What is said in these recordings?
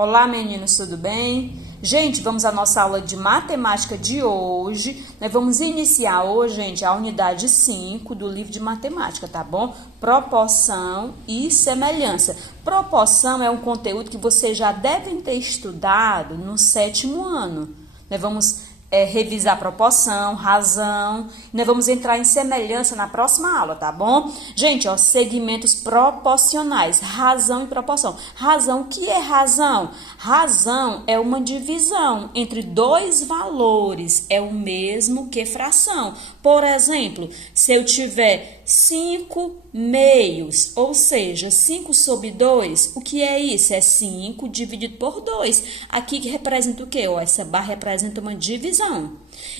Olá, meninos, tudo bem? Gente, vamos à nossa aula de matemática de hoje. Nós vamos iniciar hoje, gente, a unidade 5 do livro de matemática, tá bom? Proporção e semelhança. Proporção é um conteúdo que vocês já devem ter estudado no 7º ano. Nós vamos revisar proporção, razão, nós vamos entrar em semelhança na próxima aula, tá bom? Gente, ó, segmentos proporcionais, razão e proporção. Razão, o que é razão? Razão é uma divisão entre dois valores, é o mesmo que fração. Por exemplo, se eu tiver 5 meios, ou seja, 5 sobre 2, o que é isso? É 5 dividido por 2. Aqui que representa o quê? Ó, essa barra representa uma divisão.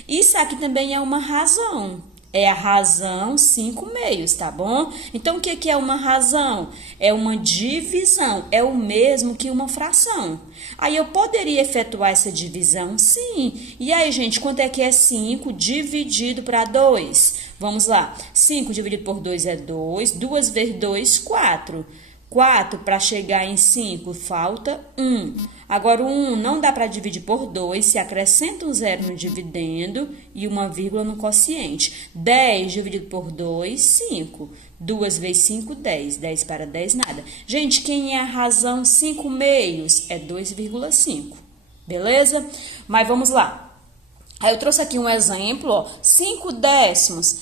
Isso aqui também é uma razão. É a razão 5 meios, tá bom? Então, o que é uma razão? É uma divisão, é o mesmo que uma fração. Aí, eu poderia efetuar essa divisão? Sim. E aí, gente, quanto é que é 5 dividido para 2? Vamos lá. 5 dividido por 2 é 2. 2 vezes 2, 4. 4 para chegar em 5 falta 1. Agora, o 1 não dá para dividir por 2, se acrescenta um zero no dividendo e uma vírgula no quociente. 10 dividido por 2, 5. 2 vezes 5, 10. 10 para 10, nada. Gente, quem é a razão 5 meios? É 2,5. Beleza? Mas vamos lá. Aí eu trouxe aqui um exemplo, ó, 5 décimos,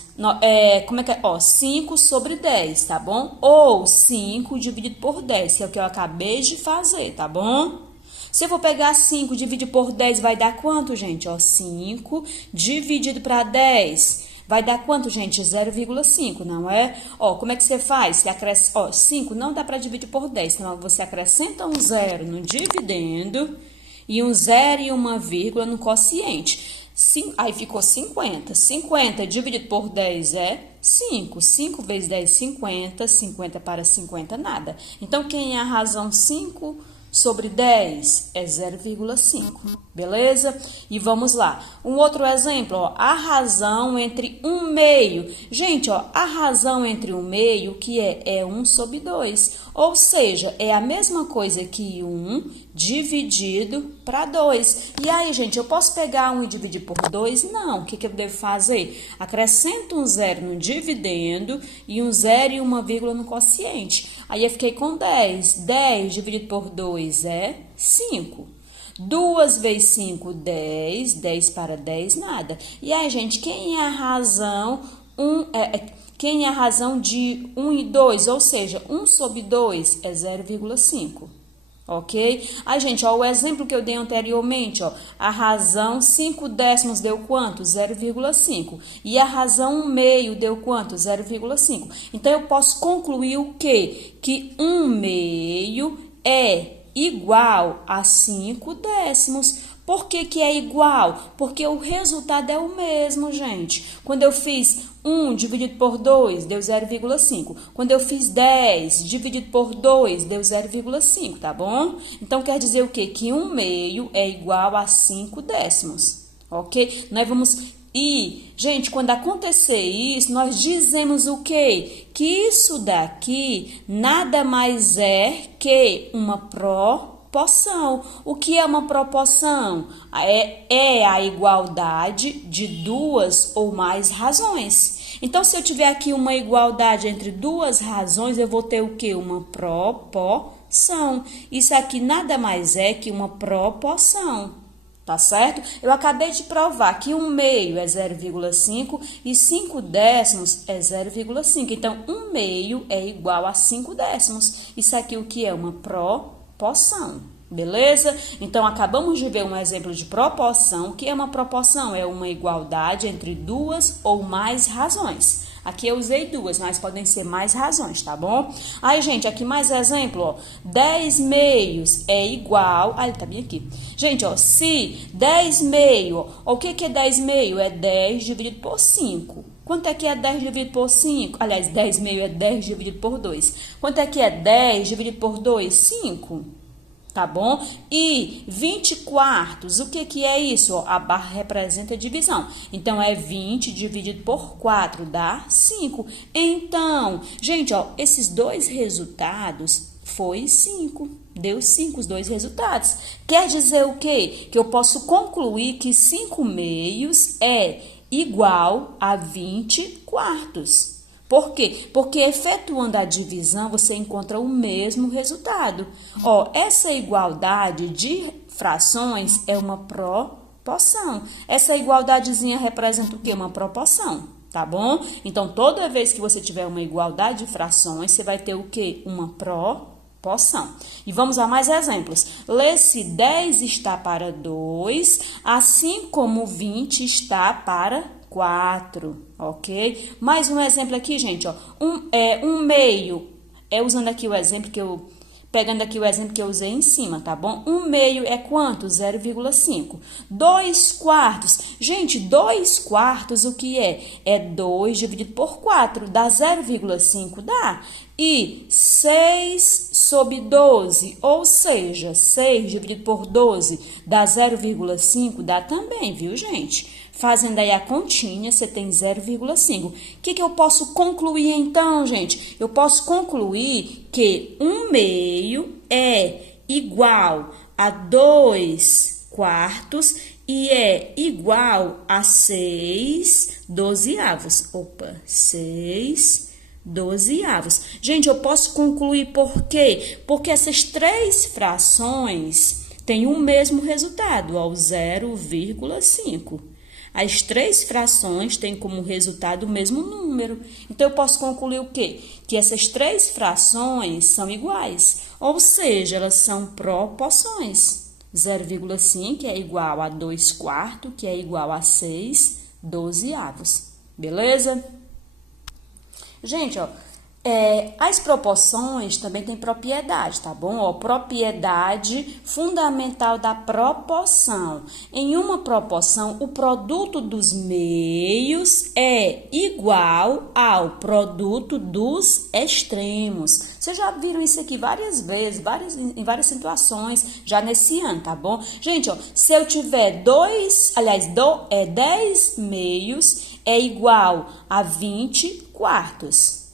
como é que é? Ó, 5 sobre 10, tá bom? Ou 5 dividido por 10, que é o que eu acabei de fazer, tá bom? Se eu for pegar 5 dividido por 10, vai dar quanto, gente? Ó, 5 dividido para 10, vai dar quanto, gente? 0,5, não é? Ó, como é que você faz? Você acrescenta, ó, 5 não dá para dividir por 10, então você acrescenta um zero no dividendo e um zero e uma vírgula no quociente. Aí ficou 50. 50 dividido por 10 é 5. 5 vezes 10, 50. 50 para 50, nada. Então, quem é a razão 5 sobre 10? É 0,5. Beleza? E vamos lá. Um outro exemplo, ó, a razão entre 1 meio. Gente, ó, a razão entre 1 meio, que é 1 sobre 2. Ou seja, é a mesma coisa que 1 dividido para 2. E aí, gente, eu posso pegar 1 e dividir por 2? Não. O que eu devo fazer? Acrescento um zero no dividendo e um zero e uma vírgula no quociente. Aí eu fiquei com 10. 10 dividido por 2 é 5. 2 vezes 5, 10. 10 para 10, nada. E aí, gente, quem é a razão? Quem é a razão de 1 e 2? Ou seja, 1 sobre 2 é 0,5. Ok? Aí, gente, ó, o exemplo que eu dei anteriormente, ó, a razão 5 décimos deu quanto? 0,5. E a razão 1 meio deu quanto? 0,5. Então, eu posso concluir o quê? Que 1 meio é igual a 5 décimos. Por que é igual? Porque o resultado é o mesmo, gente. Quando eu fiz 1 dividido por 2, deu 0,5. Quando eu fiz 10 dividido por 2, deu 0,5, tá bom? Então, quer dizer o quê? Que 1 meio é igual a 5 décimos, ok? Nós vamos... E, gente, quando acontecer isso, nós dizemos o quê? Que isso daqui nada mais é que uma proporção. O que é uma proporção? É a igualdade de duas ou mais razões. Então, se eu tiver aqui uma igualdade entre duas razões, eu vou ter o quê? Uma proporção. Isso aqui nada mais é que uma proporção. Tá certo? Eu acabei de provar que 1 meio é 0,5 e 5 décimos é 0,5. Então, 1 meio é igual a 5 décimos. Isso aqui o que é? Uma proporção. Beleza? Então, acabamos de ver um exemplo de proporção. O que é uma proporção? É uma igualdade entre duas ou mais razões. Aqui eu usei duas, mas podem ser mais razões, tá bom? Aí, gente, aqui mais exemplo, ó. 10 meios é igual... Ah, ele tá bem aqui. Gente, ó, se 10 meio... Ó, o que é 10 meio? É 10 dividido por 5. Quanto é que é 10 dividido por 5? Aliás, 10 meio é 10 dividido por 2. Quanto é que é 10 dividido por 2? 5. Tá bom? E 20 quartos, o que é isso? A barra representa a divisão. Então, é 20 dividido por 4, dá 5. Então, gente, ó, esses dois resultados foi 5. Deu 5, os dois resultados. Quer dizer o quê? Que eu posso concluir que 5 meios é igual a 20 quartos. Por quê? Porque efetuando a divisão, você encontra o mesmo resultado. Ó, essa igualdade de frações é uma proporção. Essa igualdadezinha representa o quê? Uma proporção, tá bom? Então, toda vez que você tiver uma igualdade de frações, você vai ter o quê? Uma proporção. E vamos a mais exemplos. Lê-se 10 está para 2, assim como 20 está para 4, ok? Mais um exemplo aqui, gente, ó. Um meio, usando aqui o exemplo que eu... Pegando aqui o exemplo que eu usei em cima, tá bom? 1 meio é quanto? 0,5. 2 quartos. Gente, 2 quartos o que é? É 2 dividido por 4. Dá 0,5? Dá. E 6 sobre 12, ou seja, 6 dividido por 12 dá 0,5? Dá também, viu, gente? Fazendo aí a continha, você tem 0,5. O que eu posso concluir então, gente? Eu posso concluir que 1 meio é igual a 2 quartos e é igual a 6 dozeavos. Opa, 6 dozeavos. Gente, eu posso concluir por quê? Porque essas três frações têm o mesmo resultado, ó, 0,5. As três frações têm como resultado o mesmo número. Então, eu posso concluir o quê? Que essas três frações são iguais. Ou seja, elas são proporções. 0,5 é igual a 2 quartos, que é igual a 6 dozeavos. Beleza? Gente, ó, as proporções também têm propriedade, tá bom? Ó, propriedade fundamental da proporção. Em uma proporção, o produto dos meios é igual ao produto dos extremos. Vocês já viram isso aqui várias vezes, em várias situações, já nesse ano, tá bom? Gente, ó, se eu tiver 10 meios é igual a 20 quartos.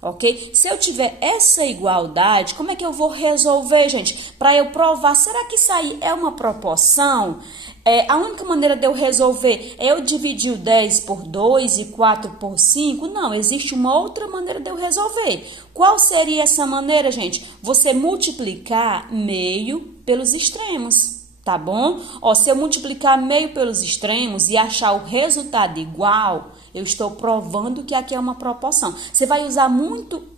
Ok? Se eu tiver essa igualdade, como é que eu vou resolver, gente? Para eu provar, será que isso aí é uma proporção? A única maneira de eu resolver é eu dividir o 10 por 2 e 4 por 5? Não, existe uma outra maneira de eu resolver. Qual seria essa maneira, gente? Você multiplicar meio pelos extremos. Tá bom? Ó, se eu multiplicar meio pelos extremos e achar o resultado igual, eu estou provando que aqui é uma proporção. Você vai usar muito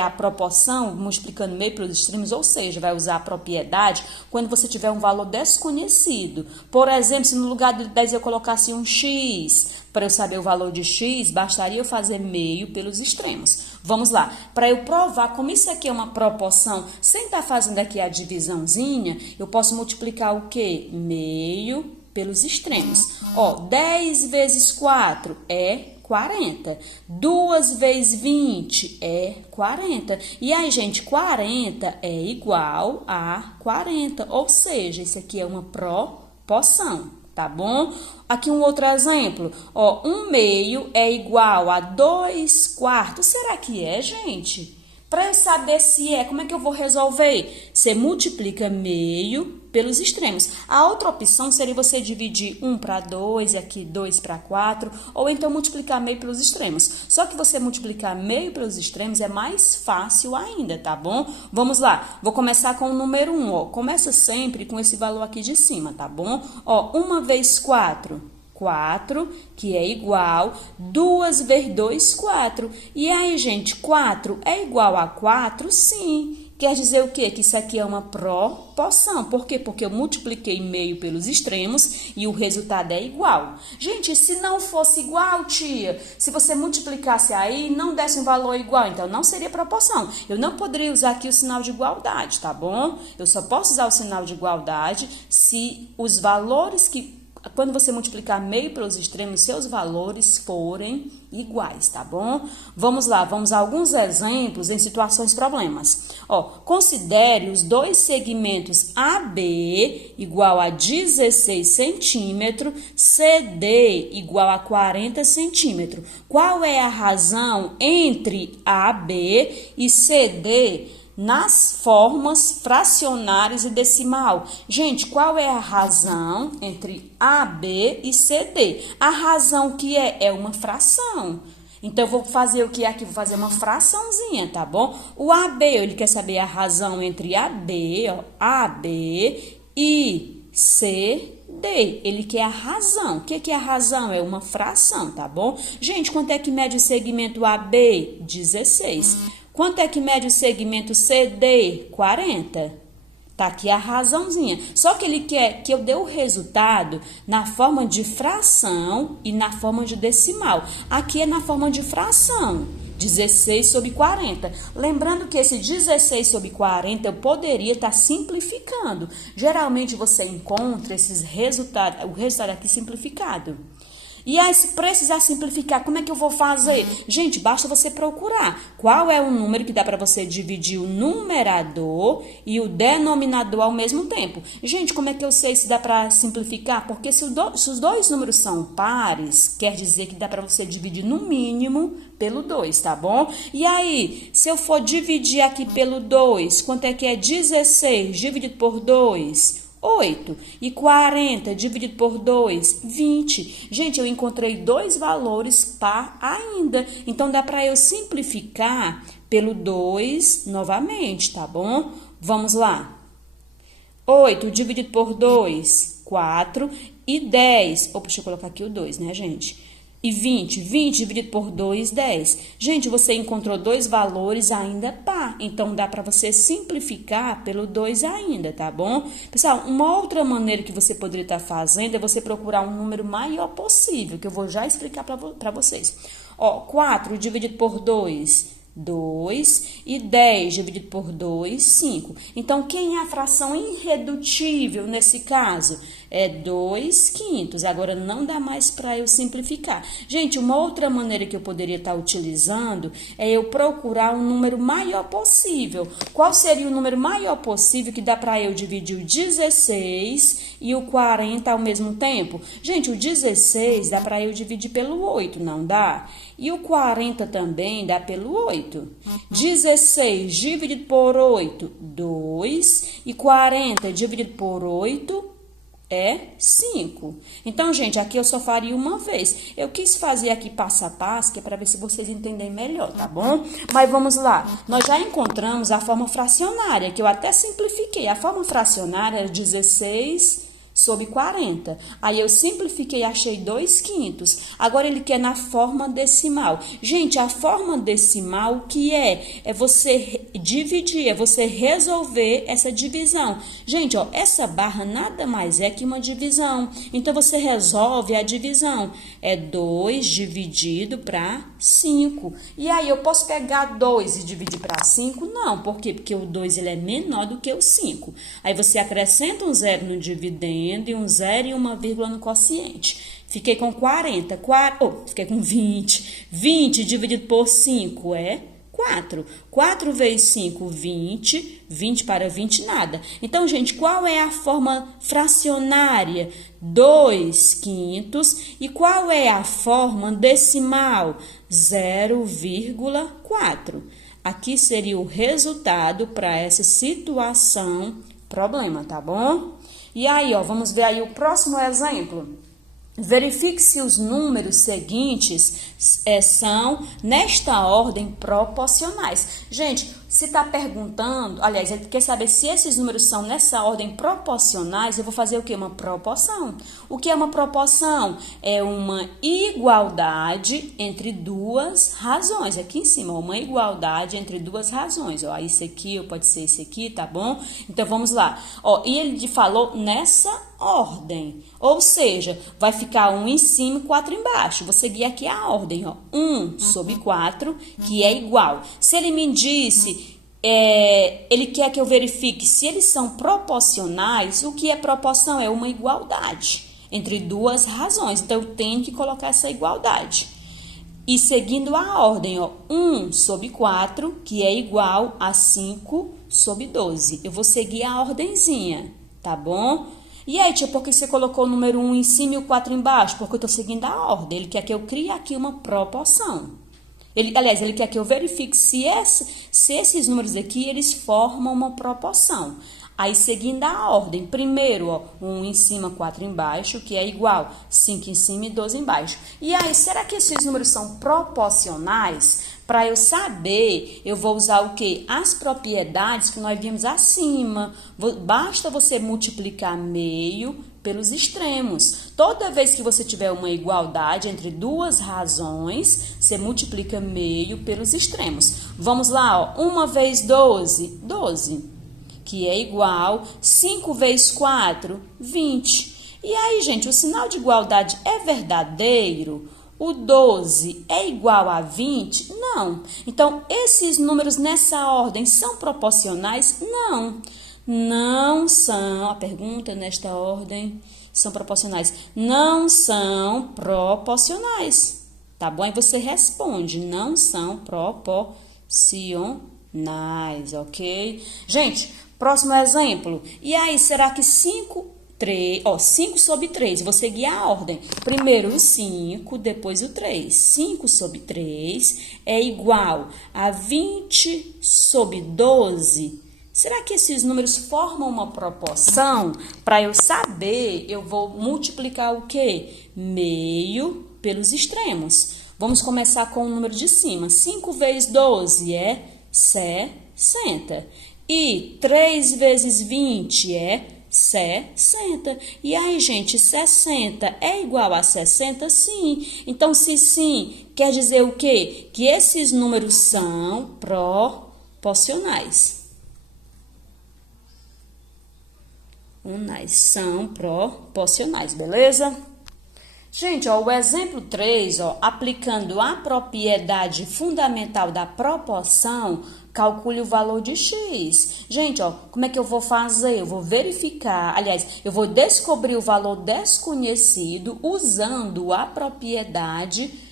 a proporção, multiplicando meio pelos extremos, ou seja, vai usar a propriedade quando você tiver um valor desconhecido. Por exemplo, se no lugar de 10 eu colocasse um x, para eu saber o valor de x, bastaria eu fazer meio pelos extremos. Vamos lá, para eu provar como isso aqui é uma proporção, sem estar fazendo aqui a divisãozinha, eu posso multiplicar o quê? Meio pelos extremos. Ó, 10 vezes 4 é 40. 2 vezes 20 é 40. E aí, gente, 40 é igual a 40, ou seja, isso aqui é uma proporção. Tá bom? Aqui um outro exemplo, ó, 1 meio é igual a 2 quartos. Será que é, gente? Para eu saber se é, como é que eu vou resolver? Você multiplica meio pelos extremos. A outra opção seria você dividir 1 para 2 e aqui 2 para 4, ou então multiplicar meio pelos extremos. Só que você multiplicar meio pelos extremos é mais fácil ainda, tá bom? Vamos lá, vou começar com o número 1, ó. Começa sempre com esse valor aqui de cima, tá bom? Ó, 1 vezes 4... 4, que é igual, 2 vezes 2, 4. E aí, gente, 4 é igual a 4? Sim. Quer dizer o quê? Que isso aqui é uma proporção. Por quê? Porque eu multipliquei meio pelos extremos e o resultado é igual. Gente, se não fosse igual, tia, se você multiplicasse aí e não desse um valor igual, então não seria proporção. Eu não poderia usar aqui o sinal de igualdade, tá bom? Eu só posso usar o sinal de igualdade se os valores que... Quando você multiplicar meio pelos extremos, seus valores forem iguais, tá bom? Vamos lá, vamos a alguns exemplos em situações problemas. Ó, considere os dois segmentos AB igual a 16 centímetros, CD igual a 40 centímetros. Qual é a razão entre AB e CD nas formas fracionárias e decimal. Gente, qual é a razão entre AB e CD? A razão que é uma fração. Então, eu vou fazer o que aqui? Vou fazer uma fraçãozinha, tá bom? O AB, ele quer saber a razão entre AB, ó, AB e CD. Ele quer a razão. O que é a razão? É uma fração, tá bom? Gente, quanto é que mede o segmento AB? 16. Quanto é que mede o segmento CD? 40. Tá aqui a razãozinha. Só que ele quer que eu dê o resultado na forma de fração e na forma de decimal. Aqui é na forma de fração. 16 sobre 40. Lembrando que esse 16 sobre 40 eu poderia estar simplificando. Geralmente você encontra esses resultados, o resultado aqui simplificado. E aí, se precisar simplificar, como é que eu vou fazer? Gente, basta você procurar qual é o número que dá para você dividir o numerador e o denominador ao mesmo tempo. Gente, como é que eu sei se dá para simplificar? Porque se os dois números são pares, quer dizer que dá para você dividir no mínimo pelo 2, tá bom? E aí, se eu for dividir aqui pelo 2, quanto é que é 16 dividido por 2? 8. E 40 dividido por 2, 20. Gente, eu encontrei dois valores par ainda. Então, dá para eu simplificar pelo 2 novamente, tá bom? Vamos lá. 8 dividido por 2, 4. E 10. Opa, deixa eu colocar aqui o 2, né, gente? E 20. 20 dividido por 2, 10. Gente, você encontrou dois valores ainda par. Então, dá para você simplificar pelo 2 ainda, tá bom? Pessoal, uma outra maneira que você poderia estar fazendo é você procurar um número maior possível, que eu vou já explicar para vocês. Ó, 4 dividido por 2, 2, e 10 dividido por 2, 5. Então, quem é a fração irredutível nesse caso? É 2 quintos. Agora, não dá mais para eu simplificar. Gente, uma outra maneira que eu poderia estar utilizando é eu procurar um número maior possível. Qual seria o número maior possível que dá para eu dividir o 16 e o 40 ao mesmo tempo? Gente, o 16 dá para eu dividir pelo 8, não dá? E o 40 também dá pelo 8. 16 dividido por 8, 2. E 40 dividido por 8 é 5. Então, gente, aqui eu só faria uma vez. Eu quis fazer aqui passo a passo, que é para ver se vocês entendem melhor, tá bom? Mas vamos lá. Nós já encontramos a forma fracionária, que eu até simplifiquei. A forma fracionária é 16 sobre 40. Aí eu simplifiquei e achei 2 quintos. Agora ele quer na forma decimal. Gente, a forma decimal o que é? É você dividir, é você resolver essa divisão. Gente, ó, essa barra nada mais é que uma divisão. Então você resolve a divisão. É 2 dividido para 5. E aí eu posso pegar 2 e dividir para 5? Não, por quê? Porque o 2 ele é menor do que o 5. Aí você acrescenta um zero no dividendo e um zero e uma vírgula no quociente. Fiquei com 40. Fiquei com 20. 20 dividido por 5 é 4. 4 vezes 5, 20. 20 para 20, nada. Então, gente, qual é a forma fracionária? 2 quintos. E qual é a forma decimal? 0,4. Aqui seria o resultado para essa situação, problema, tá bom? E aí, ó, vamos ver aí o próximo exemplo. Verifique se os números seguintes são, nesta ordem, proporcionais. Gente, se está perguntando, aliás, ele quer saber se esses números são nessa ordem proporcionais, eu vou fazer o quê? Uma proporção. O que é uma proporção? É uma igualdade entre duas razões. Aqui em cima, uma igualdade entre duas razões. Ó, isso aqui, ou pode ser esse aqui, tá bom? Então, vamos lá. Ó, e ele falou nessa ordem. Ou seja, vai ficar 1 em cima e 4 embaixo. Vou seguir aqui a ordem, ó. 1 sobre 4, que é igual. Se ele me disse... ele quer que eu verifique se eles são proporcionais. O que é proporção? É uma igualdade entre duas razões. Então, eu tenho que colocar essa igualdade. E seguindo a ordem, ó, 1 sobre 4, que é igual a 5 sobre 12. Eu vou seguir a ordenzinha, tá bom? E aí, tia, por que você colocou o número 1 em cima e o 4 embaixo? Porque eu estou seguindo a ordem. Ele quer que eu crie aqui uma proporção. Aliás, ele quer que eu verifique se esses números aqui, eles formam uma proporção. Aí, seguindo a ordem, primeiro, ó, 1 em cima, 4 embaixo, que é igual 5 em cima e 12 embaixo. E aí, será que esses números são proporcionais? Para eu saber, eu vou usar o quê? As propriedades que nós vimos acima. Basta você multiplicar meio pelos extremos. Toda vez que você tiver uma igualdade entre duas razões, você multiplica meio pelos extremos. Vamos lá, ó. 1 vezes 12, 12. Que é igual 5 vezes 4, 20. E aí, gente, o sinal de igualdade é verdadeiro? O 12 é igual a 20? Não. Então, esses números nessa ordem são proporcionais? Não. Não são. A pergunta nesta ordem são proporcionais. Não são proporcionais. Tá bom? Aí você responde. Não são proporcionais, ok? Gente, próximo exemplo. E aí, será que 5 sobre 3, vou seguir a ordem. Primeiro o 5, depois o 3. 5 sobre 3 é igual a 20 sobre 12. Será que esses números formam uma proporção? Para eu saber, eu vou multiplicar o quê? Meio pelos extremos. Vamos começar com o número de cima. 5 vezes 12 é 60. E 3 vezes 20 é 60. E aí, gente, 60 é igual a 60? Sim. Então, se sim, quer dizer o quê? Que esses números são proporcionais. São proporcionais, beleza? Gente, ó, o exemplo 3, ó, aplicando a propriedade fundamental da proporção, calcule o valor de x. Gente, ó, como é que eu vou fazer? Eu vou verificar, aliás, eu vou descobrir o valor desconhecido usando a propriedade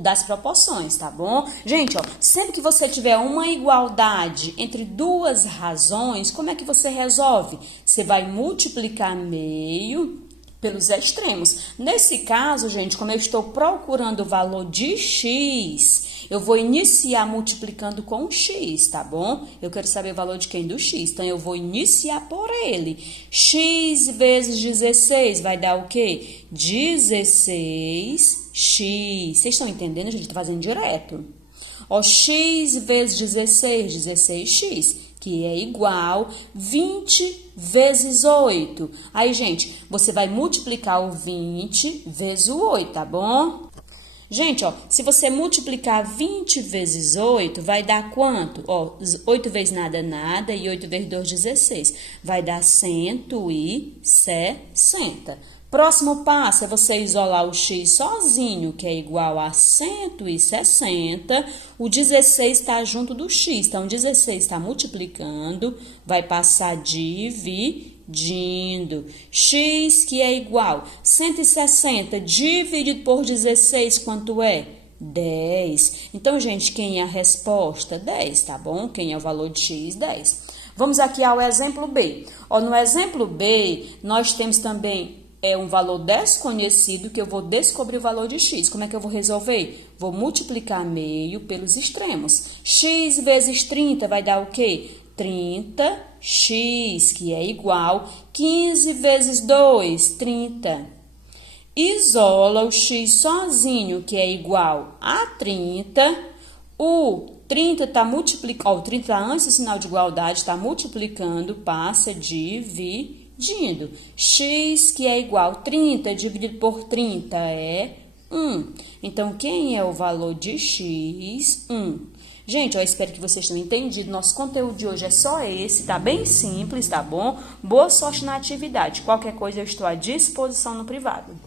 das proporções, tá bom? Gente, ó, sempre que você tiver uma igualdade entre duas razões, como é que você resolve? Você vai multiplicar meio pelos extremos. Nesse caso, gente, como eu estou procurando o valor de x, eu vou iniciar multiplicando com x, tá bom? Eu quero saber o valor de quem? Do x. Então, eu vou iniciar por ele. X vezes 16 vai dar o quê? 16x. Vocês estão entendendo, gente? Estou fazendo direto. Ó, x vezes 16, 16x, que é igual 20 vezes 8. Aí, gente, você vai multiplicar o 20 vezes o 8, tá bom? Gente, ó, se você multiplicar 20 vezes 8, vai dar quanto? Ó, 8 vezes nada, nada, e 8 vezes 2, 16. Vai dar 160. Próximo passo é você isolar o x sozinho, que é igual a 160. O 16 está junto do x, então 16 está multiplicando, vai passar dividindo. X, que é igual 160 dividido por 16, quanto é? 10. Então, gente, quem é a resposta? 10, tá bom? Quem é o valor de x? 10. Vamos aqui ao exemplo B. Ó, no exemplo B, nós temos também um valor desconhecido que eu vou descobrir o valor de x. Como é que eu vou resolver? Vou multiplicar meio pelos extremos. X vezes 30 vai dar o quê? 30x, que é igual 15 vezes 2, 30. Isola o x sozinho, que é igual a 30. O 30 está multiplicando, o 30 tá antes do sinal de igualdade, está multiplicando, passa dividindo. X, que é igual a 30 dividido por 30 é 1. Então, quem é o valor de x? 1. Gente, eu espero que vocês tenham entendido. Nosso conteúdo de hoje é só esse, tá bem simples, tá bom? Boa sorte na atividade. Qualquer coisa eu estou à disposição no privado.